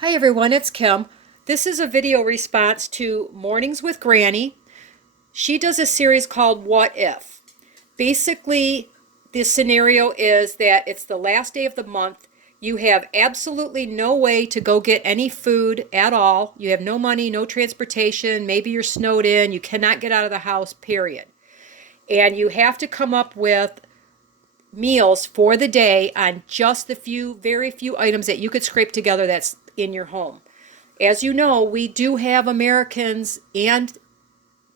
Hi everyone, it's Kim. This is a video response to Mornings with Granny. She does a series called What If. Basically, the scenario is that it's the last day of the month. You have absolutely no way to go get any food at all. You have no money, no transportation. Maybe you're snowed in. You cannot get out of the house, period. And you have to come up with meals for the day on just the very few items that you could scrape together that's in your home. As you know, we do have Americans and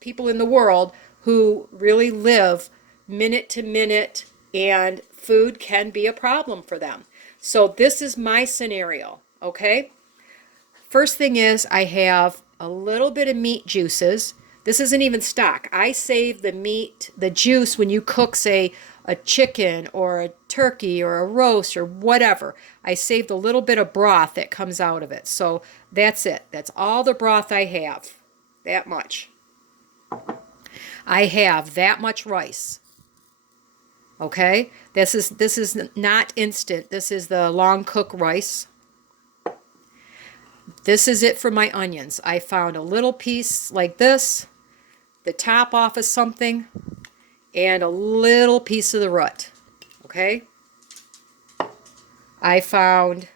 people in the world who really live minute to minute, and food can be a problem for them. So this is my scenario, okay? First thing is I have a little bit of meat juices. This isn't even stock. I save the meat, the juice when you cook, say, a chicken or a turkey or a roast or whatever. I save the little bit of broth that comes out of it. So that's it. That's all the broth I have. That much. I have that much rice. Okay? This is not instant. This is the long cook rice. This is it for my onions. I found a little piece like this, the top off of something, and a little piece of the root. Okay? I found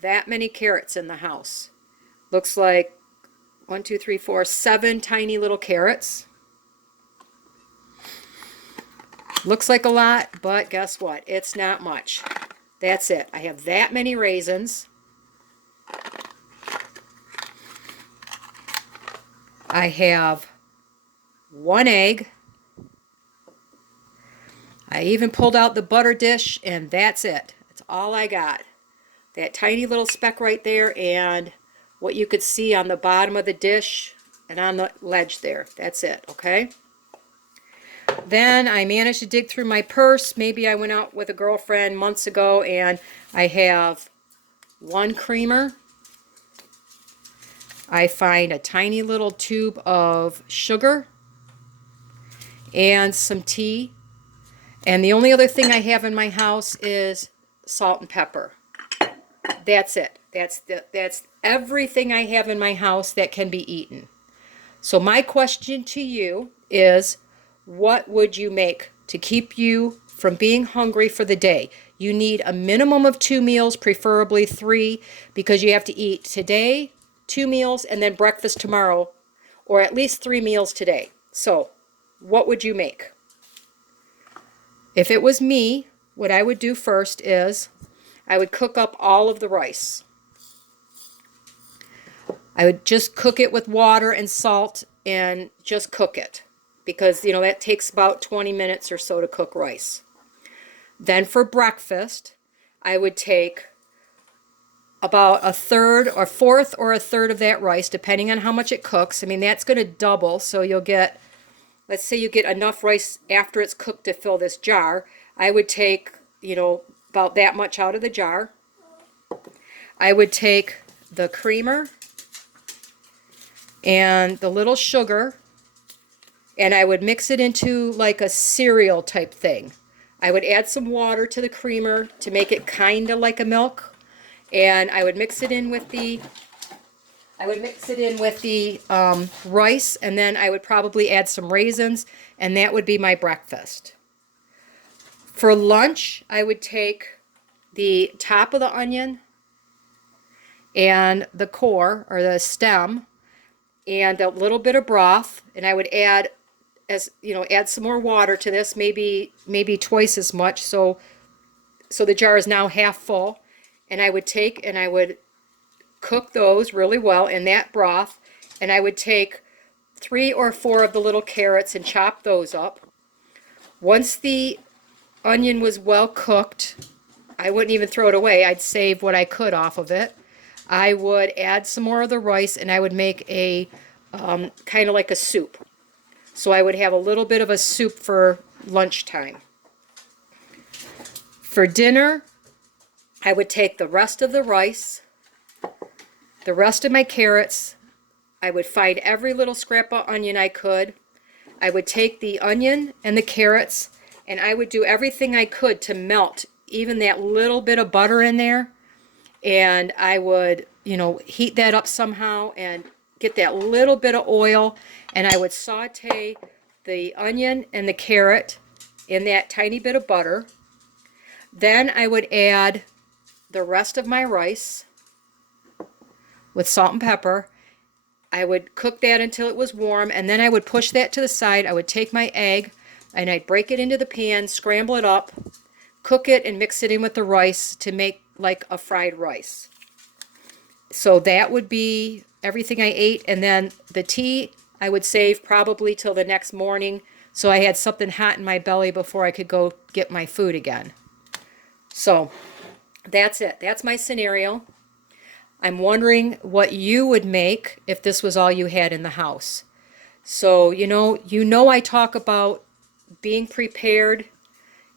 that many carrots in the house. Looks like 1, 2, 3, 4, 7 tiny little carrots. Looks like a lot, but guess what? It's not much. That's it. I have that many raisins. I have 1 egg. I even pulled out the butter dish, and that's it. That's all I got. That tiny little speck right there, and what you could see on the bottom of the dish and on the ledge there. That's it, okay? Then I managed to dig through my purse. Maybe I went out with a girlfriend months ago, and I have 1 creamer. I find a tiny little tube of sugar and some tea. And the only other thing I have in my house is salt and pepper. That's it. That's everything I have in my house that can be eaten. So my question to you is, what would you make to keep you from being hungry for the day? You need a minimum of 2 meals, preferably 3, because you have to eat today, 2 meals, and then breakfast tomorrow, or at least 3 meals today. So what would you make? If it was me, what I would do first is I would cook up all of the rice. I would just cook it with water and salt and just cook it, because, you know, that takes about 20 minutes or so to cook rice. Then for breakfast, I would take about a third or fourth or a third of that rice, depending on how much it cooks. I mean, that's going to double, so you'll get, let's say you get enough rice after it's cooked to fill this jar. I would take, you know, about that much out of the jar. I would take the creamer and the little sugar, and I would mix it into like a cereal type thing. I would add some water to the creamer to make it kind of like a milk, and I would mix it in with the rice, and then I would probably add some raisins, and that would be my breakfast. For lunch, I would take the top of the onion and the core, or the stem, and a little bit of broth, and I would add, as you know, add some more water to this, maybe twice as much, so the jar is now half full. And I would take and I would cook those really well in that broth, and I would take 3 or 4 of the little carrots and chop those up. Once the onion was well cooked, I wouldn't even throw it away. I'd save what I could off of it. I would add some more of the rice, and I would make a kind of like a soup. So I would have a little bit of a soup for lunchtime. For dinner, I would take the rest of the rice, the rest of my carrots. I would find every little scrap of onion I could. I would take the onion and the carrots, and I would do everything I could to melt even that little bit of butter in there. And I would heat that up somehow and get that little bit of oil, and I would saute the onion and the carrot in that tiny bit of butter. Then I would add the rest of my rice with salt and pepper. I would cook that until it was warm, and then I would push that to the side. I would take my egg and I'd break it into the pan, scramble it up, cook it, and mix it in with the rice to make like a fried rice. So that would be everything I ate, and then the tea I would save probably till the next morning so I had something hot in my belly before I could go get my food again. So that's it. That's my scenario. I'm wondering what you would make if this was all you had in the house. So, I talk about being prepared,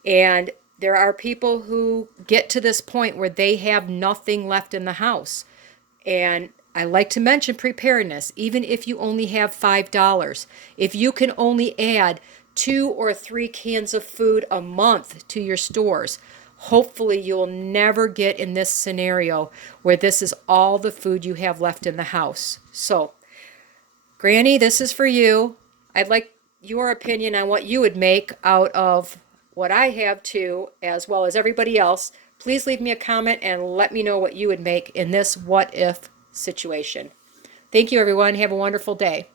and there are people who get to this point where they have nothing left in the house. And I like to mention preparedness, even if you only have $5. If you can only add 2 or 3 cans of food a month to your stores, hopefully you'll never get in this scenario where this is all the food you have left in the house. So, Granny, this is for you. I'd like your opinion on what you would make out of what I have too, as well as everybody else. Please leave me a comment and let me know what you would make in this what if situation. Thank you, everyone. Have a wonderful day.